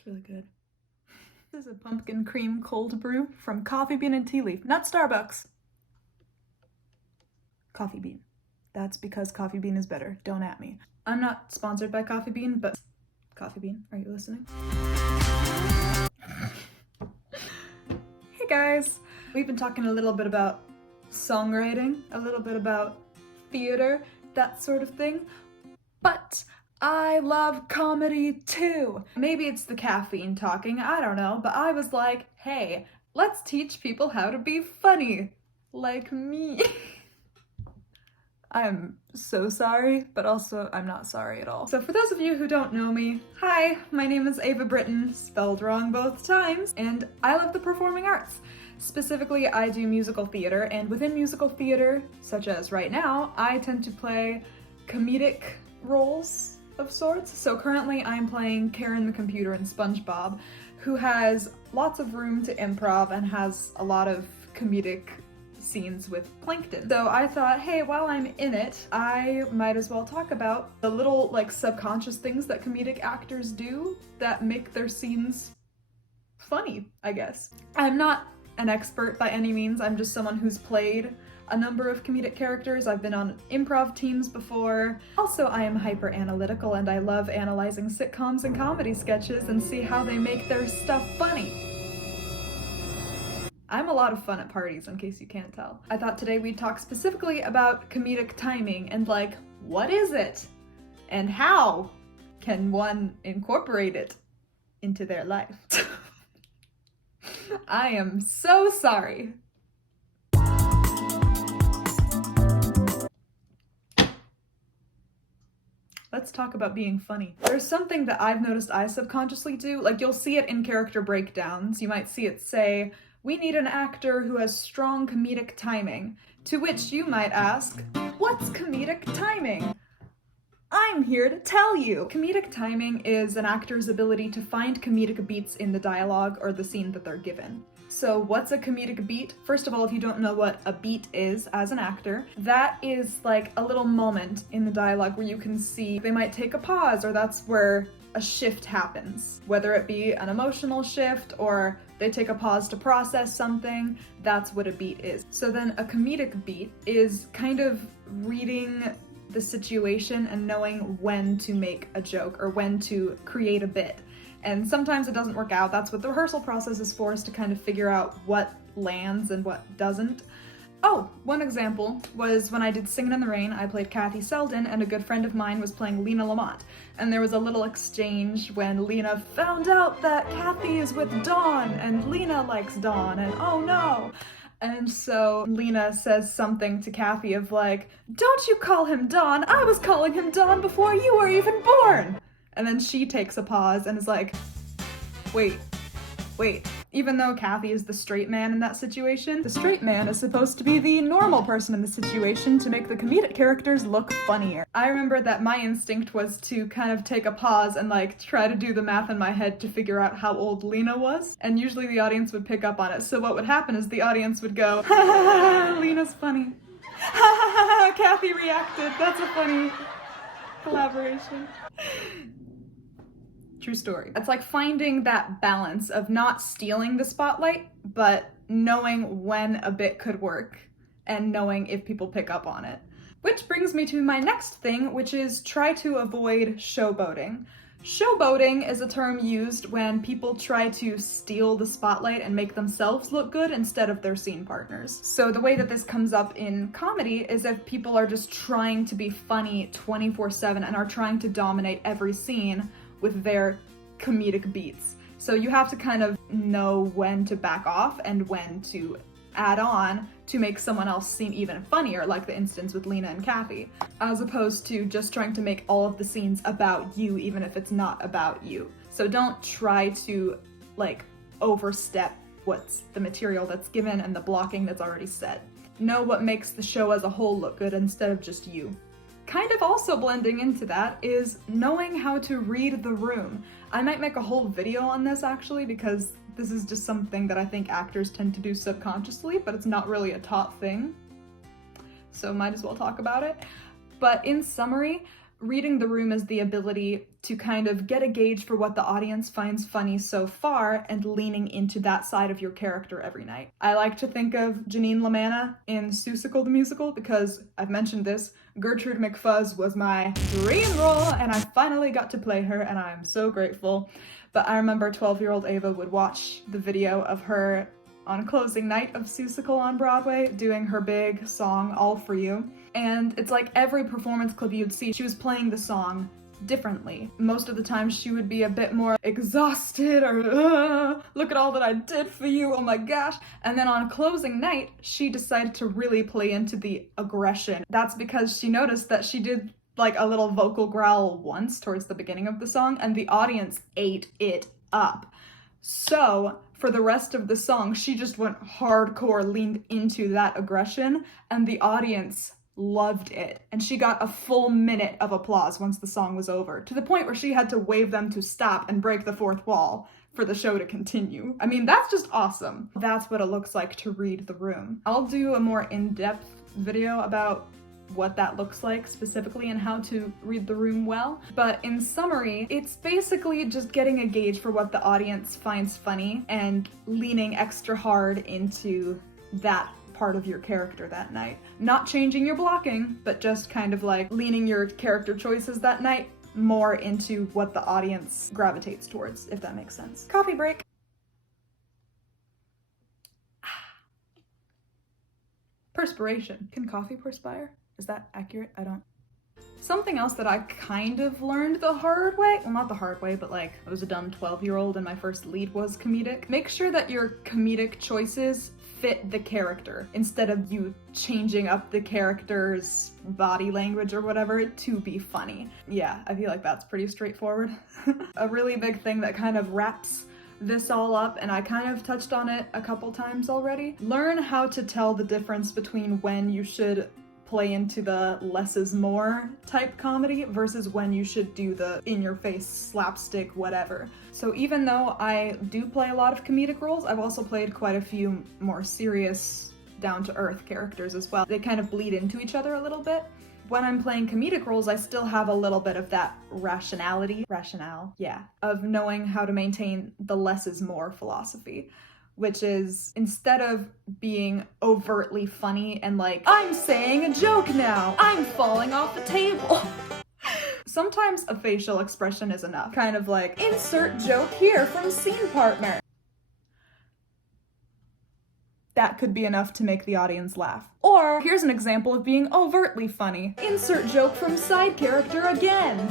It's really good. This is a pumpkin cream cold brew from Coffee Bean and Tea Leaf, not Starbucks. Coffee Bean. That's because Coffee Bean is better. Don't at me. I'm not sponsored by Coffee Bean, but Coffee Bean, are you listening? Hey guys! We've been talking a little bit about songwriting, a little bit about theater, that sort of thing, but I love comedy too. Maybe it's the caffeine talking, I don't know, but I was like, hey, let's teach people how to be funny. Like me. I'm so sorry, but also I'm not sorry at all. So for those of you who don't know me, hi, my name is Ava Britton, spelled wrong both times, and I love the performing arts. Specifically, I do musical theater, and within musical theater, such as right now, I tend to play comedic roles of sorts. So currently I'm playing Karen the computer in SpongeBob, who has lots of room to improv and has a lot of comedic scenes with Plankton. So I thought, hey, while I'm in it, I might as well talk about the little like subconscious things that comedic actors do that make their scenes funny, I guess. I'm not an expert by any means, I'm just someone who's played a number of comedic characters. I've been on improv teams before. Also, I am hyper analytical and I love analyzing sitcoms and comedy sketches and see how they make their stuff funny. I'm a lot of fun at parties, in case you can't tell. I thought today we'd talk specifically about comedic timing and like, what is it? And how can one incorporate it into their life? I am so sorry. Let's talk about being funny. There's something that I've noticed I subconsciously do, like you'll see it in character breakdowns. You might see it say, we need an actor who has strong comedic timing. To which you might ask, what's comedic timing? I'm here to tell you! Comedic timing is an actor's ability to find comedic beats in the dialogue or the scene that they're given. So what's a comedic beat? First of all, if you don't know what a beat is as an actor, that is like a little moment in the dialogue where you can see they might take a pause, or that's where a shift happens. Whether it be an emotional shift or they take a pause to process something, that's what a beat is. So then a comedic beat is kind of reading the situation and knowing when to make a joke or when to create a bit. And sometimes it doesn't work out. That's what the rehearsal process is for, is to kind of figure out what lands and what doesn't. Oh, one example was when I did Singin' in the Rain, I played Kathy Selden and a good friend of mine was playing Lena Lamont. And there was a little exchange when Lena found out that Kathy is with Dawn and Lena likes Dawn and oh no. And so Lena says something to Kathy of like, don't you call him Dawn, I was calling him Dawn before you were even born. And then she takes a pause and is like, wait. Even though Kathy is the straight man in that situation, the straight man is supposed to be the normal person in the situation to make the comedic characters look funnier. I remember that my instinct was to kind of take a pause and like try to do the math in my head to figure out how old Lena was, and usually the audience would pick up on it. So what would happen is the audience would go, ha ha ha, Lena's funny. Ha ha ha, Kathy reacted, that's a funny collaboration. True story. It's like finding that balance of not stealing the spotlight, but knowing when a bit could work and knowing if people pick up on it. Which brings me to my next thing, which is try to avoid showboating. Showboating is a term used when people try to steal the spotlight and make themselves look good instead of their scene partners. So the way that this comes up in comedy is if people are just trying to be funny 24/7 and are trying to dominate every scene with their comedic beats. So you have to kind of know when to back off and when to add on to make someone else seem even funnier, like the instance with Lena and Kathy, as opposed to just trying to make all of the scenes about you, even if it's not about you. So don't try to like overstep what's the material that's given and the blocking that's already set. Know what makes the show as a whole look good instead of just you. Kind of also blending into that is knowing how to read the room. I might make a whole video on this actually, because this is just something that I think actors tend to do subconsciously, but it's not really a taught thing. So might as well talk about it. But in summary, Reading the room is the ability to kind of get a gauge for what the audience finds funny so far and leaning into that side of your character every night. I like to think of Janine Lamanna in Seussical the Musical because, I've mentioned this, Gertrude McFuzz was my dream role and I finally got to play her and I'm so grateful. But I remember 12-year-old Ava would watch the video of her on closing night of Seussical on Broadway doing her big song, All For You. And it's like every performance clip you'd see, she was playing the song differently. Most of the time she would be a bit more exhausted or look at all that I did for you, oh my gosh. And then on closing night, she decided to really play into the aggression. That's because she noticed that she did like a little vocal growl once towards the beginning of the song and the audience ate it up. So for the rest of the song, she just went hardcore, leaned into that aggression, and the audience loved it. And she got a full minute of applause once the song was over, to the point where she had to wave them to stop and break the fourth wall for the show to continue. I mean, that's just awesome. That's what it looks like to read the room. I'll do a more in-depth video about what that looks like specifically and how to read the room well. But in summary, it's basically just getting a gauge for what the audience finds funny and leaning extra hard into that part of your character that night. Not changing your blocking, but just kind of like leaning your character choices that night more into what the audience gravitates towards, if that makes sense. Coffee break. Perspiration. Can coffee perspire? Is that accurate? I don't. Something else that I kind of learned the hard way, well, not the hard way, but like I was a dumb 12-year-old and my first lead was comedic. Make sure that your comedic choices fit the character instead of you changing up the character's body language or whatever to be funny. Yeah, I feel like that's pretty straightforward. A really big thing that kind of wraps this all up, and I kind of touched on it a couple times already. Learn how to tell the difference between when you should play into the less is more type comedy versus when you should do the in-your-face slapstick whatever. So even though I do play a lot of comedic roles, I've also played quite a few more serious, down-to-earth characters as well. They kind of bleed into each other a little bit. When I'm playing comedic roles, I still have a little bit of that rationale, of knowing how to maintain the less is more philosophy, which is instead of being overtly funny and like, I'm saying a joke now, I'm falling off the table. Sometimes a facial expression is enough. Kind of like, insert joke here from scene partner. That could be enough to make the audience laugh. Or, here's an example of being overtly funny. Insert joke from side character again.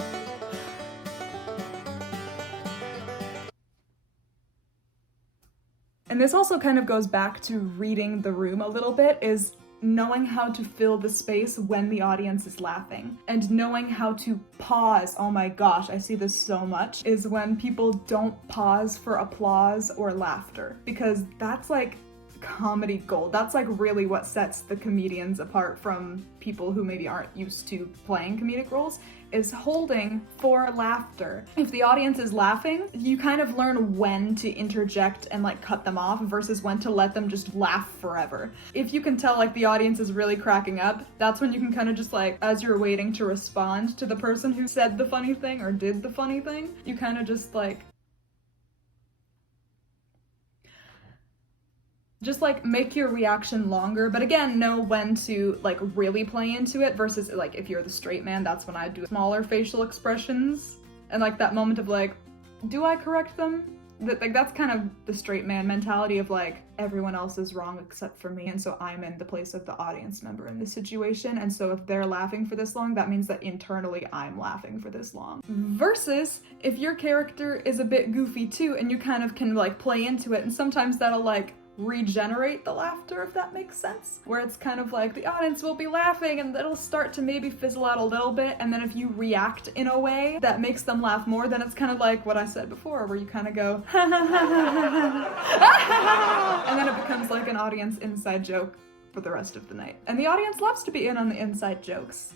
And this also kind of goes back to reading the room a little bit, is knowing how to fill the space when the audience is laughing. And knowing how to pause, oh my gosh, I see this so much, is when people don't pause for applause or laughter. Because that's like comedy gold. That's like really what sets the comedians apart from people who maybe aren't used to playing comedic roles, is holding for laughter. If the audience is laughing, you kind of learn when to interject and like cut them off versus when to let them just laugh forever. If you can tell like the audience is really cracking up, that's when you can kind of just like, as you're waiting to respond to the person who said the funny thing or did the funny thing, you kind of just make your reaction longer, but again, know when to like really play into it versus like if you're the straight man, that's when I do smaller facial expressions and like that moment of like, do I correct them? That's kind of the straight man mentality of like, everyone else is wrong except for me, and so I'm in the place of the audience member in this situation, and so if they're laughing for this long, that means that internally I'm laughing for this long. Versus if your character is a bit goofy too and you kind of can like play into it, and sometimes that'll like regenerate the laughter, if that makes sense, where it's kind of like the audience will be laughing and it'll start to maybe fizzle out a little bit, and then if you react in a way that makes them laugh more, then it's kind of like what I said before, where you kind of go and then it becomes like an audience inside joke for the rest of the night, and the audience loves to be in on the inside jokes.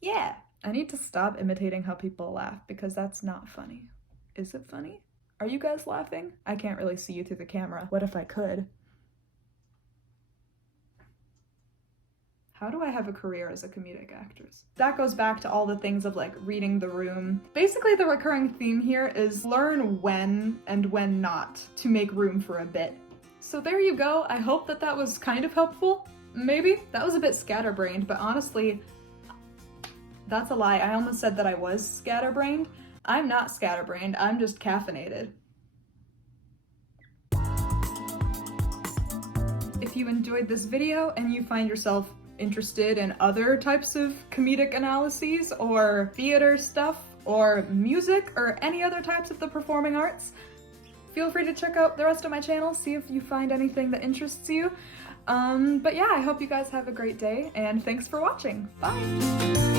Yeah, I need to stop imitating how people laugh because that's not funny. Is it funny? Are you guys laughing? I can't really see you through the camera. What if I could? How do I have a career as a comedic actress? That goes back to all the things of like reading the room. Basically, the recurring theme here is learn when and when not to make room for a bit. So there you go. I hope that that was kind of helpful. Maybe. That was a bit scatterbrained, but honestly, that's a lie. I almost said that I was scatterbrained. I'm not scatterbrained. I'm just caffeinated. If you enjoyed this video and you find yourself interested in other types of comedic analyses or theater stuff or music or any other types of the performing arts, feel free to check out the rest of my channel, see if you find anything that interests you. But yeah, I hope you guys have a great day and thanks for watching. Bye!